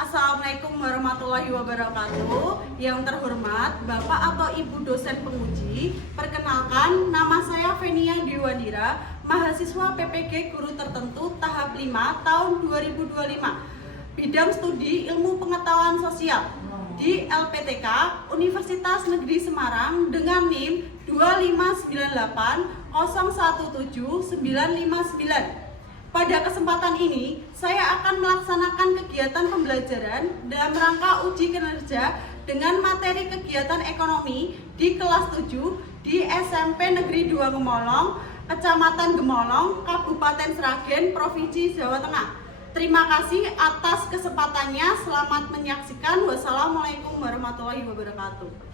Assalamualaikum warahmatullahi wabarakatuh. Yang terhormat Bapak atau Ibu dosen penguji, perkenalkan nama saya Fenia Dewandira, mahasiswa PPG Guru Tertentu tahap 5 tahun 2025. Bidang studi Ilmu Pengetahuan Sosial di LPTK Universitas Negeri Semarang dengan NIM 259801799. Pada kesempatan ini, saya akan melaksanakan kegiatan pembelajaran dalam rangka uji kinerja dengan materi kegiatan ekonomi di kelas 7 di SMP Negeri 2 Gemolong, Kecamatan Gemolong, Kabupaten Sragen, Provinsi Jawa Tengah. Terima kasih atas kesempatannya. Selamat menyaksikan. Wassalamualaikum warahmatullahi wabarakatuh.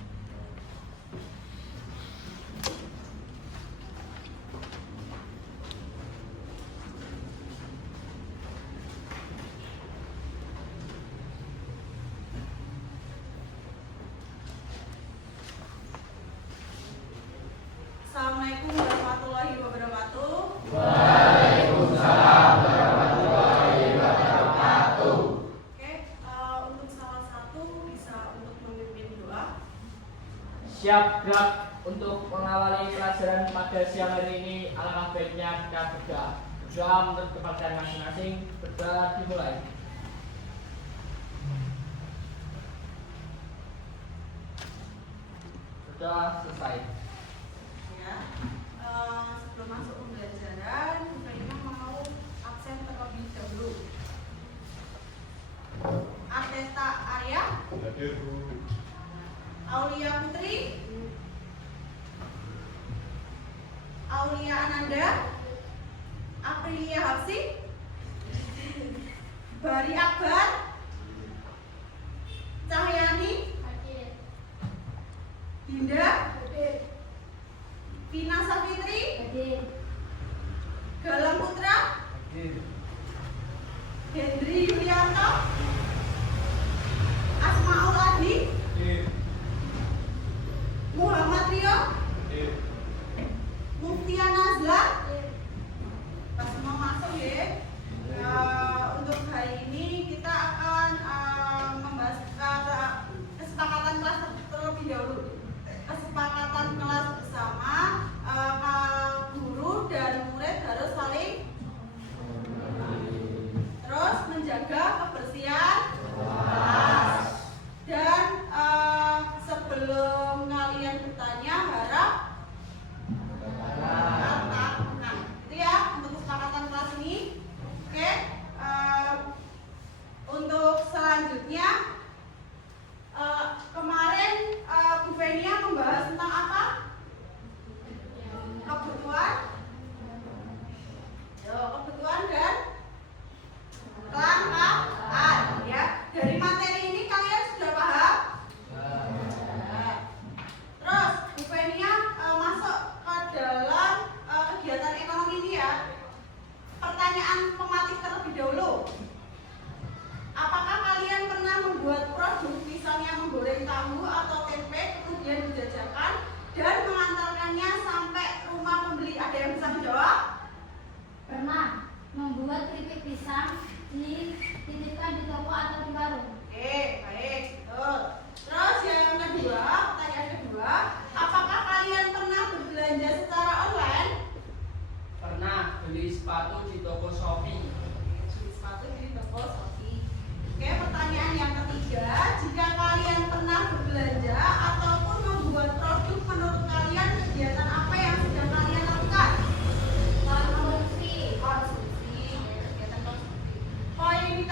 Assalamualaikum warahmatullahi wabarakatuh. Waalaikumsalam warahmatullahi wabarakatuh. Oke, untuk salah satu bisa untuk memimpin doa. Siap gerak untuk mengawali pelajaran pada siang hari ini. Alangkah baiknya kita berdoa menurut kepercayaan masing-masing. Berdoa dimulai. Berdoa selesai. Sebelum masuk pembelajaran, Bapak mau absen terlebih dahulu. Arteta Arya, Aulia Putri, Aulia Ananda, Aprilia Hapsi, Bari Akbar, Cahyani, Dinda, Vina Safitri, Galang Putra, Hendri Yulianto, Asmaul Adi, Muhammad Rio, Muftia Nazla. Pas mau masuk ya. Untuk hari ini kita akan membahas kesepakatan kelas terlebih dahulu. Kesepakatan kelas bersama, guru dan murid harus saling terus menjaga kebersihan kelas. Dan sebelum kalian bertanya harap katakan itu ya untuk kesepakatan kelas ini. Oke, untuk selanjutnya kemarin Bu Fenia membahas tentang apa? Kebutuhan dan kelangkaan ya. Dari materi ini kalian sudah paham? Terus Bu Fenia masuk ke dalam kegiatan ekonomi ini ya. Pertanyaan pematik terlebih dahulu. Apakah kalian pernah membuat produk, misalnya menggoreng tahu atau tempe, kemudian dijajakan dan mengantarkannya sampai rumah pembeli? Ada yang bisa menjawab? Pernah membuat keripik pisang dititipkan di toko atau di warung. Oke, baik, betul. Terus yang kedua, pertanyaan kedua, apakah kalian pernah berbelanja secara online? Pernah beli sepatu di toko Shopee. Beli sepatu di toko Shopee. Oke, pertanyaan yang ketiga, jika kalian pernah berbelanja ataupun membuat produk, menurut kalian kegiatan apa yang sedang kalian lakukan? Konsumsi. Konsumsi, kegiatan konsumsi. Poin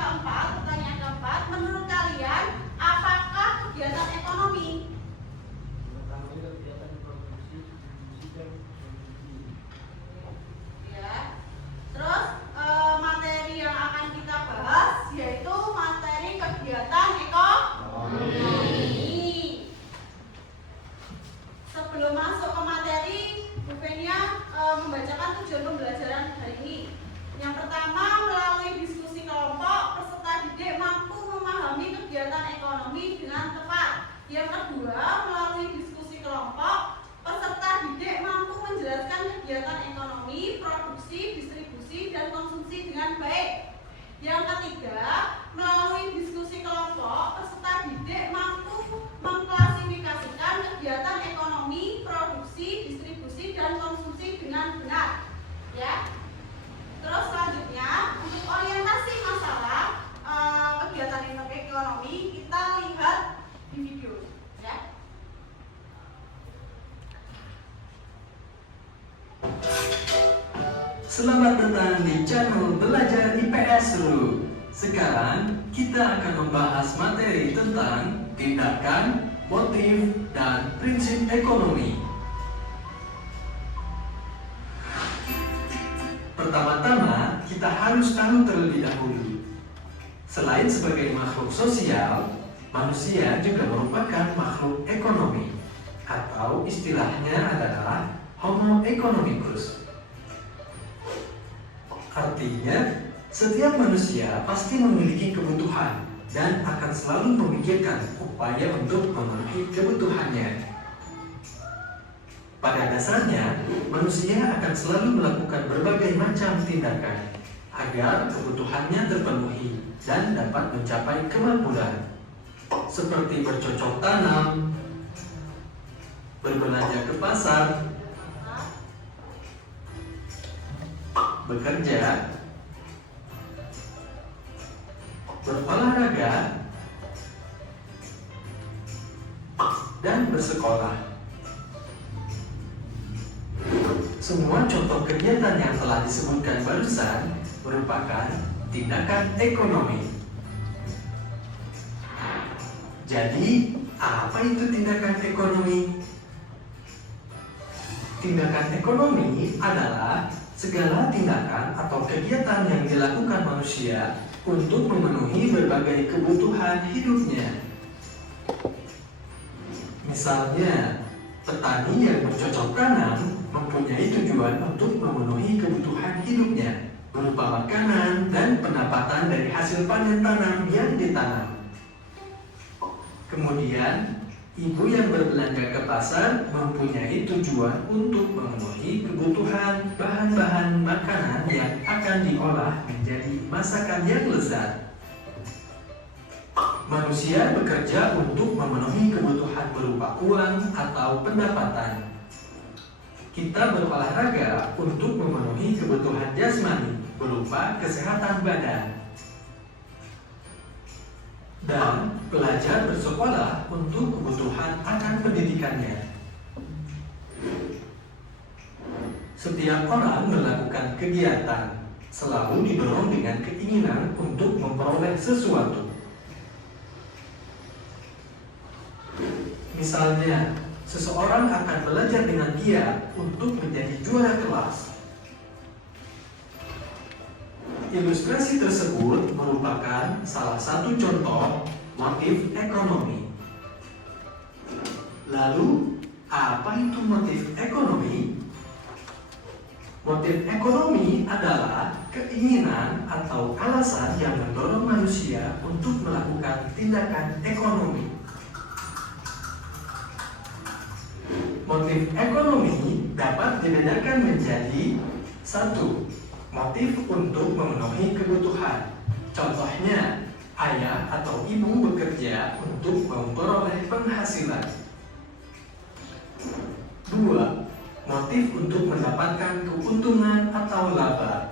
Selamat datang di channel Belajar IPS Seru. Sekarang kita akan membahas materi tentang tindakan, motif, dan prinsip ekonomi. Pertama-tama, kita harus tahu terlebih dahulu. Selain sebagai makhluk sosial, manusia juga merupakan makhluk ekonomi, atau istilahnya adalah Homo economicus. Artinya, setiap manusia pasti memiliki kebutuhan dan akan selalu memikirkan upaya untuk memenuhi kebutuhannya. Pada dasarnya, manusia akan selalu melakukan berbagai macam tindakan agar kebutuhannya terpenuhi dan dapat mencapai kemakmuran, seperti bercocok tanam, berbelanja ke pasar, bekerja, berolahraga, dan bersekolah. Semua contoh kegiatan yang telah disebutkan barusan merupakan tindakan ekonomi. Jadi, apa itu tindakan ekonomi? Tindakan ekonomi adalah segala tindakan atau kegiatan yang dilakukan manusia untuk memenuhi berbagai kebutuhan hidupnya. Misalnya, petani yang bercocok tanam mempunyai tujuan untuk memenuhi kebutuhan hidupnya berupa makanan dan pendapatan dari hasil panen tanam yang ditanam. Kemudian, ibu yang berbelanja ke pasar mempunyai tujuan untuk memenuhi kebutuhan bahan-bahan makanan yang akan diolah menjadi masakan yang lezat. Manusia bekerja untuk memenuhi kebutuhan berupa uang atau pendapatan. Kita berolahraga untuk memenuhi kebutuhan jasmani berupa kesehatan badan. Dan pelajar bersekolah untuk kebutuhan akan pendidikannya. Setiap orang melakukan kegiatan selalu didorong dengan keinginan untuk memperoleh sesuatu. Misalnya, seseorang akan belajar dengan giat untuk menjadi juara kelas. Ilustrasi tersebut merupakan salah satu contoh motif ekonomi. Lalu, apa itu motif ekonomi? Motif ekonomi adalah keinginan atau alasan yang mendorong manusia untuk melakukan tindakan ekonomi. Motif ekonomi dapat dibedakan menjadi 1. Motif untuk memenuhi kebutuhan. Contohnya, ayah atau ibu bekerja untuk memperoleh penghasilan. 2. Motif untuk mendapatkan keuntungan atau laba.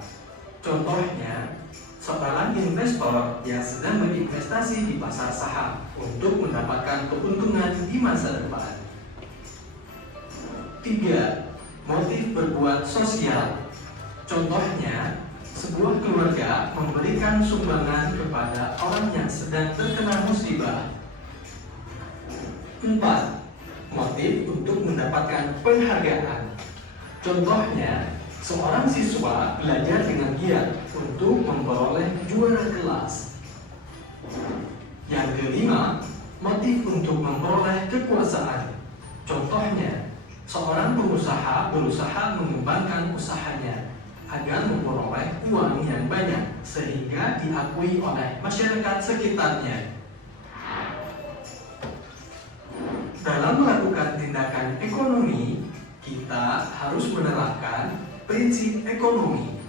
Contohnya, seorang investor yang sedang berinvestasi di pasar saham untuk mendapatkan keuntungan di masa depan. 3. Motif berbuat sosial. Contohnya, sebuah keluarga memberikan sumbangan kepada orang yang sedang terkena musibah. 4. Motif untuk mendapatkan penghargaan. Contohnya, seorang siswa belajar dengan giat untuk memperoleh juara kelas. Yang kelima, motif untuk memperoleh kekuasaan. Contohnya, seorang pengusaha berusaha mengembangkan usahanya agar memperoleh uang yang banyak sehingga diakui oleh masyarakat sekitarnya. Dalam melakukan tindakan ekonomi, kita harus menerapkan prinsip ekonomi.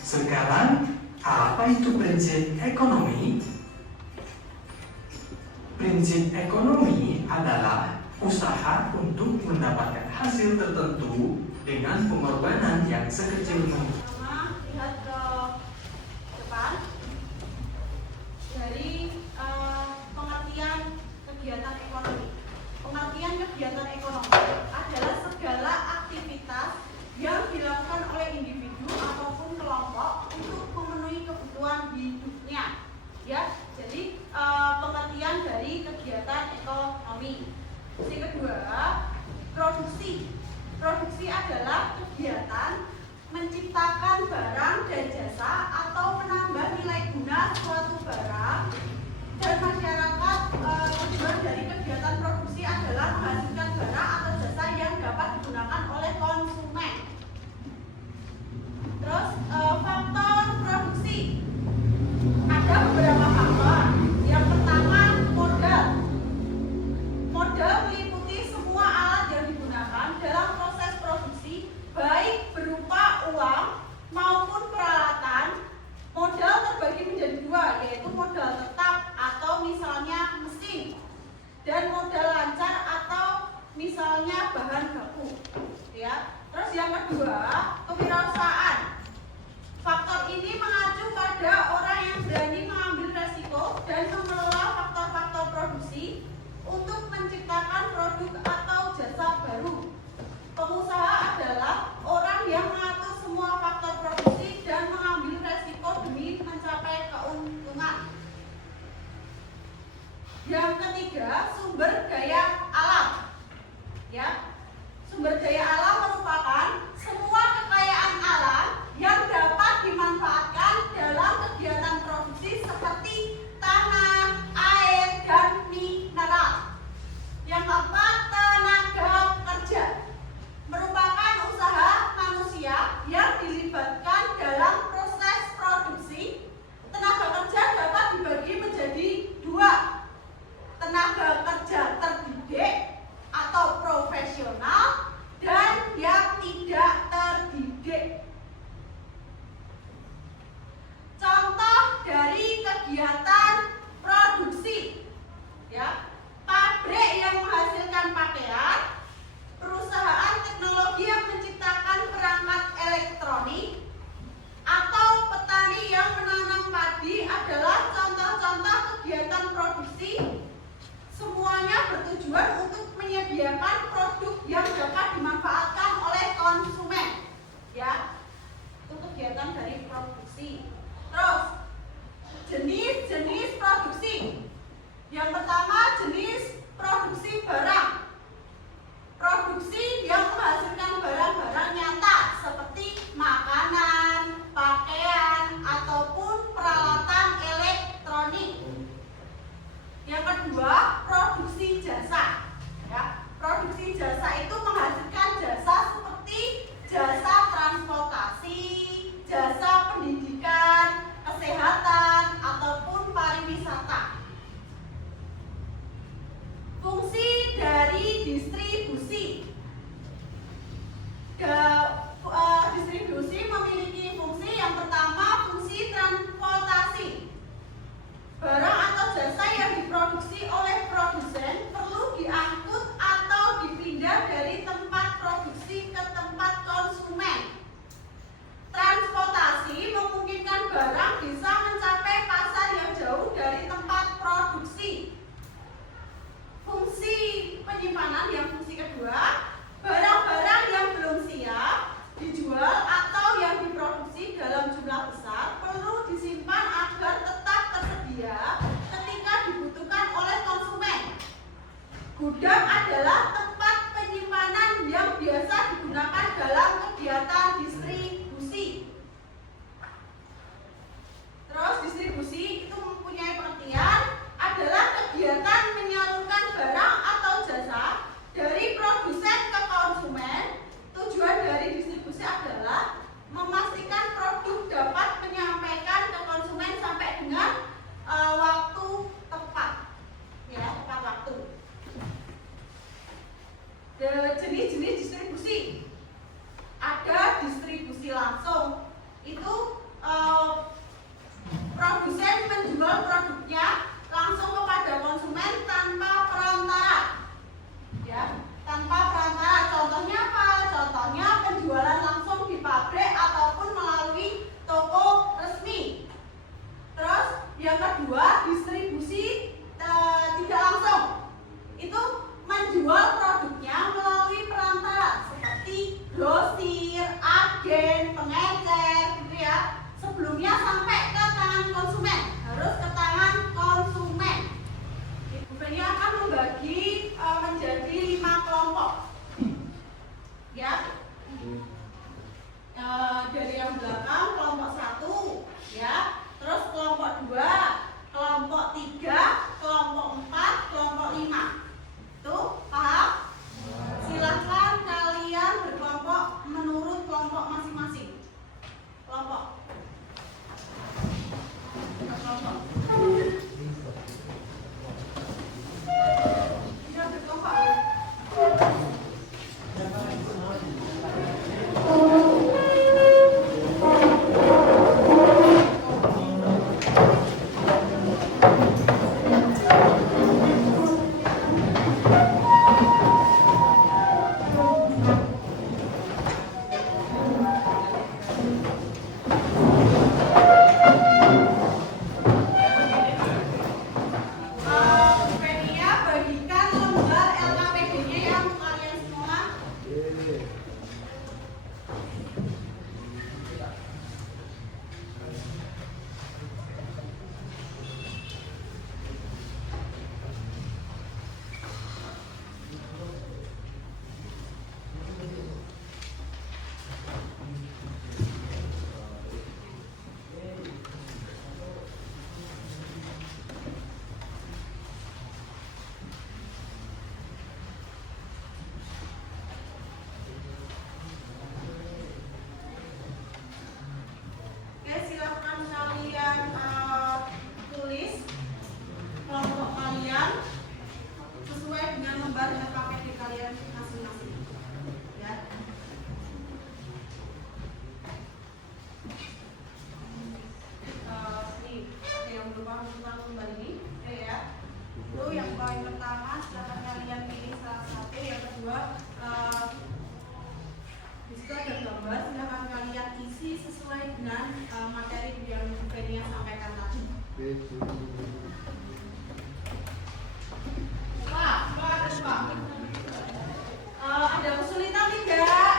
Sekarang, apa itu prinsip ekonomi? Prinsip ekonomi adalah usaha untuk mendapatkan hasil tertentu dengan pengorbanan yang sekecil mungkin. Pertama, lihat ke depan. Dari pengertian kegiatan ekonomi. Pengertian kegiatan ekonomi adalah segala aktivitas yang dilakukan dan modal lancar atau misalnya bahan baku. Ya. Terus yang kedua, kewirausahaan. Faktor ini mengacu pada orang yang berani mengambil resiko dan mengelola faktor-faktor produksi untuk menciptakan produk atau jasa baru. Pengusaha adalah orang yang mengatur semua faktor produksi dan mengambil resiko demi mencapai keuntungan. Yang ketiga, sumber daya alam. Ya, sumber daya alam merupakan semua kekayaan alam yang dapat dimanfaatkan dalam kegiatan produksi seperti tanah, air, dan mineral. Yang keempat, tenaga kerja merupakan usaha manusia yang dilibatkan dalam proses produksi. Tenaga kerja dapat dibagi menjadi dua: tenaga kerja terdidik atau profesional dan yang tidak terdidik. Contoh dari kegiatan produksi, ya, pabrik yang menghasilkan pakaian, perusahaan teknologi yang menciptakan perangkat elektronik, atau petani yang menanam padi adalah contoh-contoh kegiatan produksi. Semuanya bertujuan untuk menyediakan produk yang dapat dimanfaatkan oleh konsumen. Ya, itu kegiatan dari produksi. Terus, jenis-jenis produksi. Yang pertama, jenis produksi barang. Produksi yang menghasilkan barang-barang nyata seperti makanan, pakaian, ataupun peralatan elektronik. Yang kedua, produksi jasa. Ya, produksi jasa itu menghasilkan jasa seperti jasa transportasi, jasa pendidikan, kesehatan, ataupun pariwisata. Fungsi dari distribusi. Distribusi memiliki fungsi yang pertama, fungsi transportasi. Barang atau jasa yang diproduksi oleh produsen perlu diangkut atau dipindah dari tempat produksi ke tempat konsumen. Transportasi memungkinkan barang bisa mencapai pasar yang jauh dari tempat produksi. Fungsi penyimpanan yang fungsi kedua, barang-barang yang belum siap dijual atau yang diproduksi dalam jumlah besar perlu disimpan agar tetap tersedia ketika dibutuhkan oleh konsumen. Gudang adalah tempat penyimpanan yang biasa digunakan dalam kegiatan distribusi. Terus distribusi itu mempunyai pengertian adalah kegiatan menyalurkan barang atau jasa dari produsen ke konsumen. Tujuan dari distribusi adalah memastikan produk dapat menyampaikan ke konsumen sampai dengan waktu tepat, ya, tepat waktu. Jenis-jenis distribusi, ada distribusi langsung, itu produsen menjual produknya langsung kepada konsumen tanpa perantara, ya, tanpa perantara. Contohnya apa? Contohnya penjualan langsung di pabrik ataupun melalui toko resmi. Terus yang kedua, distribusi tidak langsung, itu menjual produknya melalui perantara seperti grosir, agen, pengecer, gitu ya. Sebelumnya sampai ke tangan konsumen, harus ke tangan konsumen. Ibu Feni akan membagi menjadi 5 kelompok, ya. Dari yang belakang kelompok 1, ya. Terus kelompok 2, kelompok 3, kelompok 4, kelompok 5. Tuh, paham? Silahkan kalian berkelompok menurut kelompok masing-masing. Kelompok. Berkelompok. Bisa berkelompok. ulang kembali ya. Itu yang poin pertama, silakan kalian pilih salah satu. Yang kedua, di situ ada gambar, silakan kalian isi sesuai dengan materi yang Benia sampaikan tadi. Pak, ada kesulitan tidak?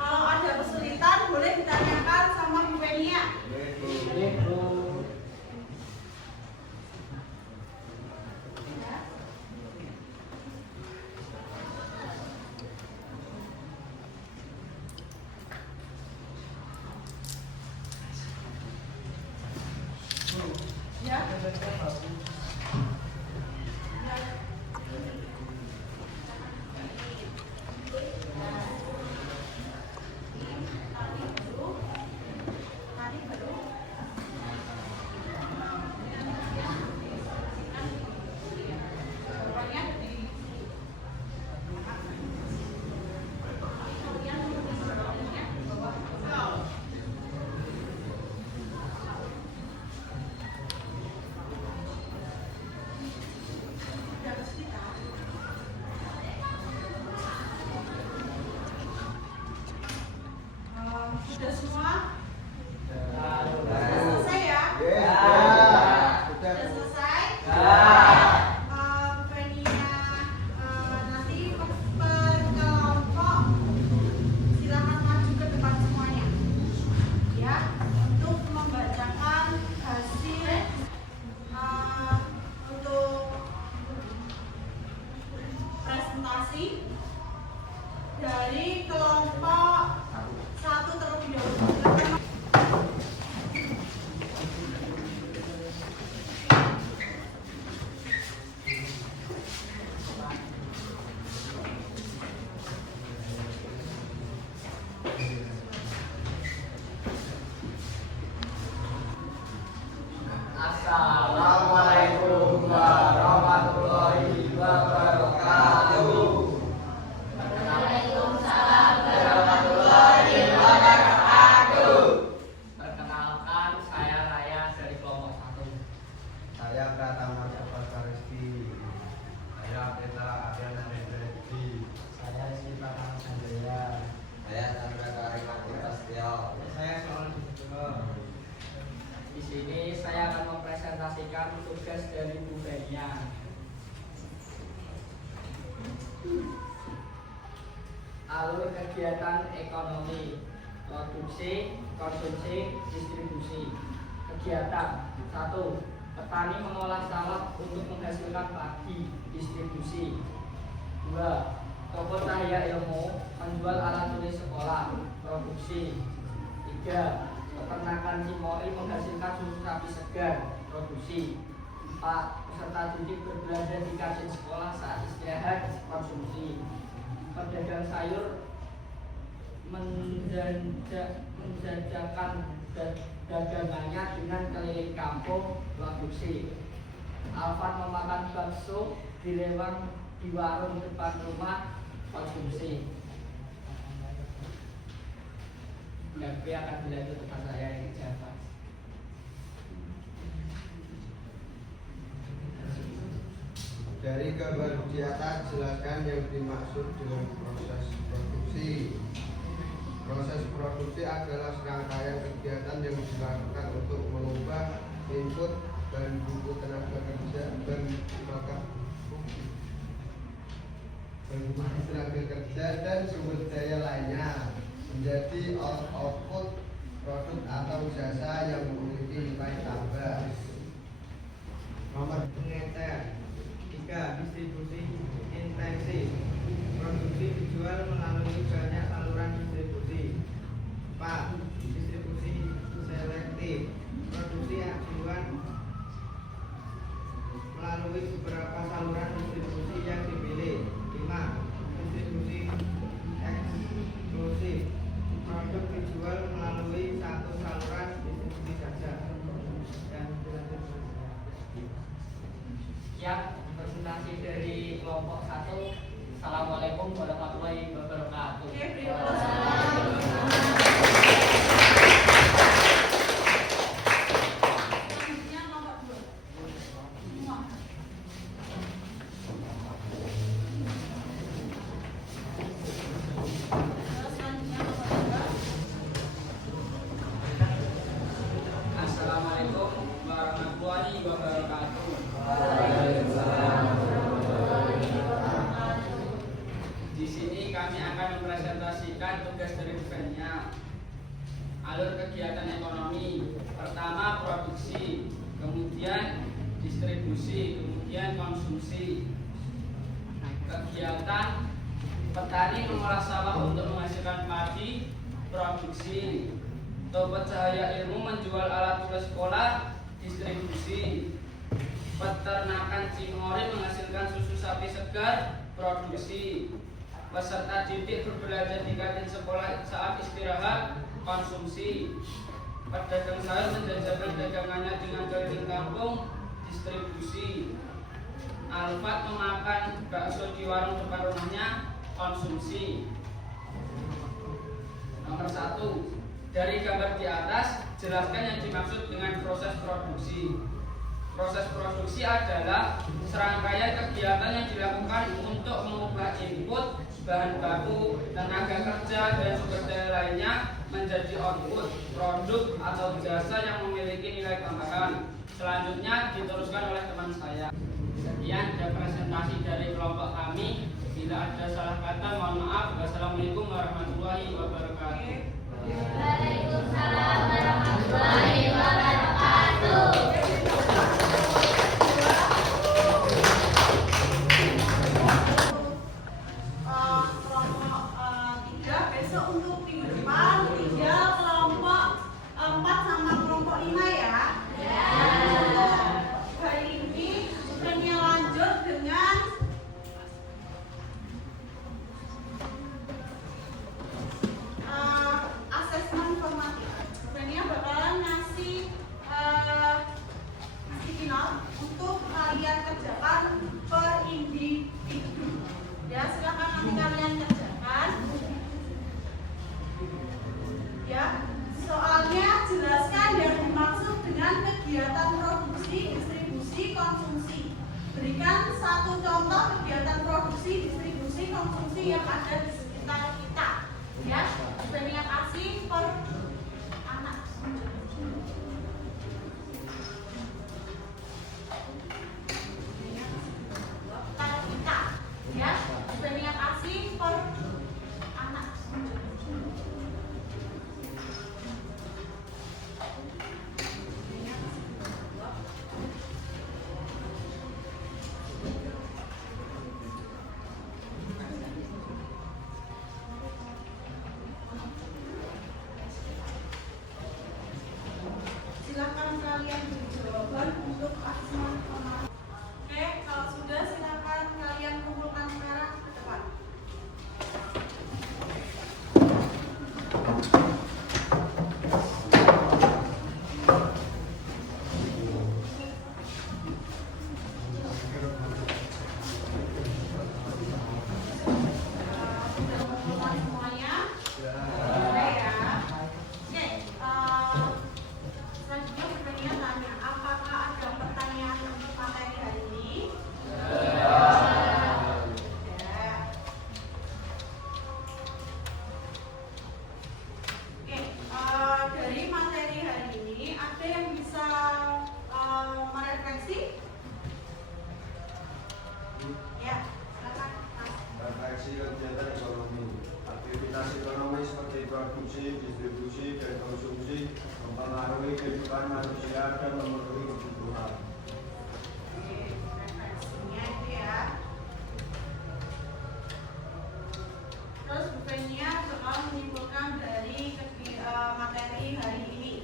Kalau ada kesulitan boleh ditanyakan sama Bu Benia. Ya. Sudah semua? Sudah selesai ya? Sudah selesai? Benia nanti per kelompok silakan maju ke depan semuanya ya, untuk membacakan hasil untuk presentasi dari kelompok 1 terlebih dahulu. Assalamualaikum warahmatullahi wabarakatuh. Waalaikumsalam warahmatullahi wabarakatuh. Perkenalkan, saya Raya dari kelompok 1. Saya Pratama Saparta Rizky. Saya Petra Abiana Rizky. Saya Rizky Pratama Sanjaya. Saya Chandra Karimati Prasetyo. Saya Soal Dito. Di sini saya akan mempresentasikan tugas dari Bu Benia. Alur kegiatan ekonomi, produksi, konsumsi, distribusi. Kegiatan 1. Petani mengolah sawah untuk menghasilkan padi, distribusi. 2. Toko cahaya ilmu menjual alat tulis sekolah, produksi. 3. Peternakan Cimory menghasilkan susu sapi segar, produksi. 4. Peserta didik berbelanja di kantin sekolah saat istirahat, konsumsi. Pedagang sayur menjajakan dagangannya dengan keliling kampung, produksi. Alfan memakan bakso di warung depan rumah, konsumsi. Tapi akan dilanjut tempat saya yang Jawa. Dari gambar di atas jelaskan yang dimaksud dengan proses produksi. Proses produksi adalah serangkaian kegiatan yang dilakukan untuk mengubah input dan buku tenaga kerja dan sumber daya lainnya menjadi output produk atau jasa yang memiliki nilai tambah. Nomor pengecer. 3. Distribusi intensif. Produksi dijual melalui banyak saluran distribusi. 4. Distribusi selektif. Produksi ajuan melalui beberapa saluran distribusi yang dipilih. 5. Distribusi eksklusif. Produk dijual melalui satu saluran distribusi saja. Siap, presentasi dari kelompok 1. Assalamualaikum warahmatullahi wabarakatuh. Oke, terima kasih. alur kegiatan ekonomi. Pertama produksi, kemudian distribusi, kemudian konsumsi. Kegiatan petani mengolah sawah untuk menghasilkan padi, produksi. Toko Cahaya Ilmu menjual alat tulis sekolah, distribusi. Peternakan Cimory menghasilkan susu sapi segar, produksi. Peserta didik berbelanja di kantin sekolah saat istirahat, konsumsi. Pedagang sayur menjajakan dagangannya dengan keliling kampung, distribusi. Alfat memakan bakso di warung depan rumahnya, konsumsi. Nomor 1. Dari gambar di atas, jelaskan yang dimaksud dengan proses produksi. Proses produksi adalah serangkaian kegiatan yang dilakukan untuk mengubah input, bahan baku, tenaga kerja, dan sumber daya lainnya menjadi output, produk atau jasa yang memiliki nilai tambahan. Selanjutnya diteruskan oleh teman saya. Sekian representasi dari kelompok kami. Bila ada salah kata, mohon maaf. Wassalamualaikum warahmatullahi wabarakatuh. Waalaikumsalam warahmatullahi wabarakatuh. Kelompok 3 besok untuk minggu depan tinggal kelompok 4 sama kelompok 5 ya. Hari ini trennya lanjut dengan asesmen formatif. Trennya bakalan ngasih final untuk kalian kerjakan per individu. Ya, silakan nanti kalian kerjakan. Ya, soalnya jelaskan yang dimaksud dengan kegiatan produksi, distribusi, konsumsi. Berikan satu contoh kegiatan produksi, distribusi, konsumsi yang ada di sekitar kita. Ya, terima kasih per anak. Kita, ya, terima kasih per anak. Silakan kalian beri jawaban untuk asesmen formatif. Oke, kalau sudah silakan kalian kumpulkan kamera ke depan. Sudah kumpulkan semuanya? Sudah ya. Oke, selanjutnya sebenarnya tanya, apakah ada pertanyaan untuk materi hari ini? Ya. Oke, dari materi hari ini ada yang bisa merefleksi? Ya, silakan Mas. Refleksi kegiatan ekonomi. Aktivitas ekonomi seperti produksi, distribusi, dan konsumsi mempengaruhi kehidupan manusia dan memenuhi kebutuhan. Oke, refleksinya itu ya. Terus Bu Fenia bakal menyimpulkan dari materi hari ini.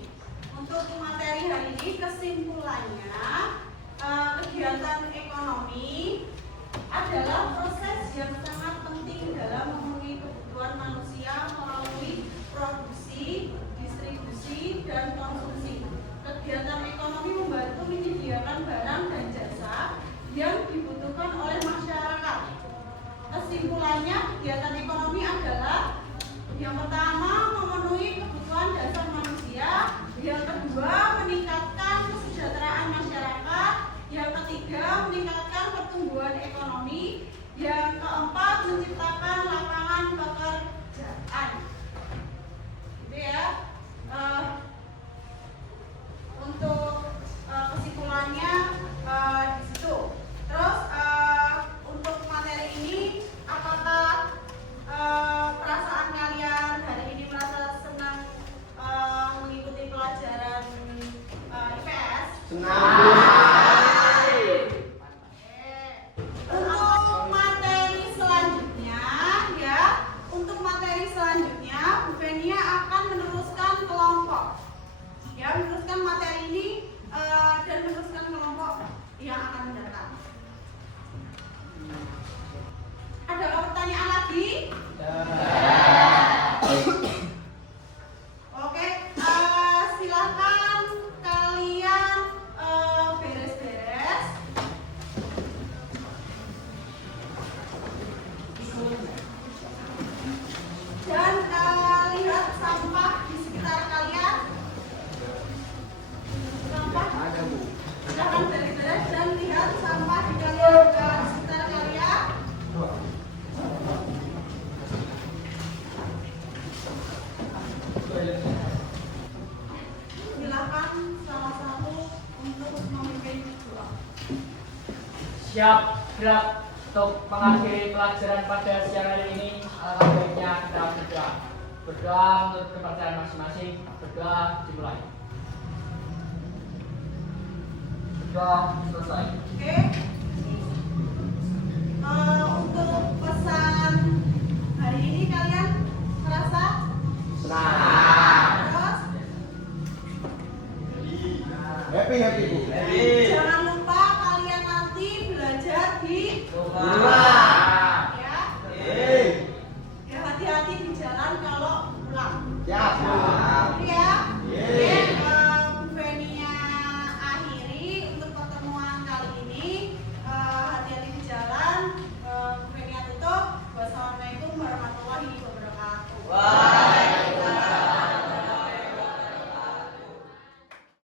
Untuk materi hari ini kesimpulannya kegiatan ekonomi adalah proses yang sangat penting dalam memenuhi kebutuhan manusia melalui produksi, distribusi, dan konsumsi. Kegiatan ekonomi membantu menyediakan barang dan jasa yang dibutuhkan oleh masyarakat. Kesimpulannya, kegiatan ekonomi adalah yang pertama memenuhi kebutuhan dasar manusia, yang kedua meningkatkan kesejahteraan masyarakat, yang ketiga meningkatkan pertumbuhan ekonomi, yang keempat menciptakan lapangan pekerjaan. Gitu ya. Untuk kesimpulannya di situ. Terus untuk materi ini, apakah perasaan kalian hari Untuk materi selanjutnya ya, untuk materi selanjutnya Bu Fenia akan meneruskan kelompok. Ya, meneruskan materi ini dan meneruskan kelompok yang akan mendatang. Ada pertanyaan lagi? Oke, silakan kalian beres-beres. Dan lihat sampah di sekitar kalian. Sampah. Silakan beres-beres dan lihat sampah di sekitar kalian. Silakan salah satu untuk memimpin doa. Siap gerak untuk mengakhiri pelajaran pada siang hari ini. Alangkah baiknya kita berdoa. Berdoa menurut kepercayaan masing-masing. Berdoa dimulai. Berdoa selesai. Oke. Untuk pesan hari ini kalian merasa Senang. terus Happy Bu. jangan lupa kalian nanti belajar di Rumah.